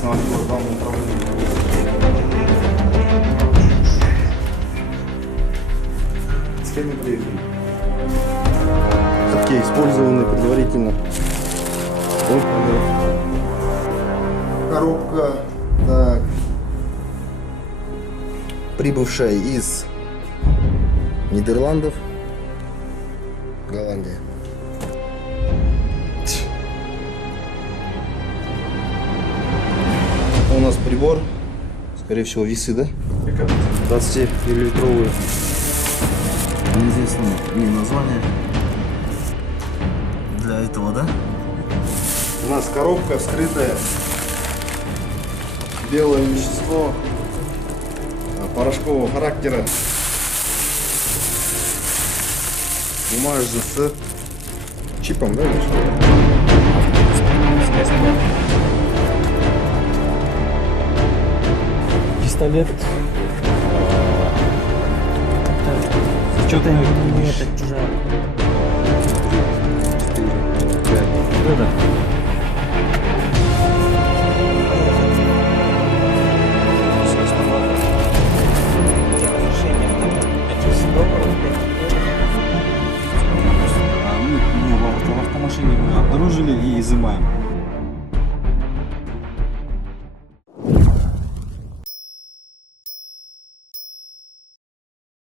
местного отдела Главного управления. С кем мы приехали? Катки использованы предварительно. Коробка, так, прибывшая из Нидерландов, Голландия. Это у нас прибор, скорее всего весы, да? 20-миллилитровые. Неизвестно мне название для этого, да? У нас коробка вскрытая, белое вещество порошкового характера, бумажный с чипом, да? Пистолет. Что-то не это чужая. Это. В автомашине мы обнаружили и изымаем.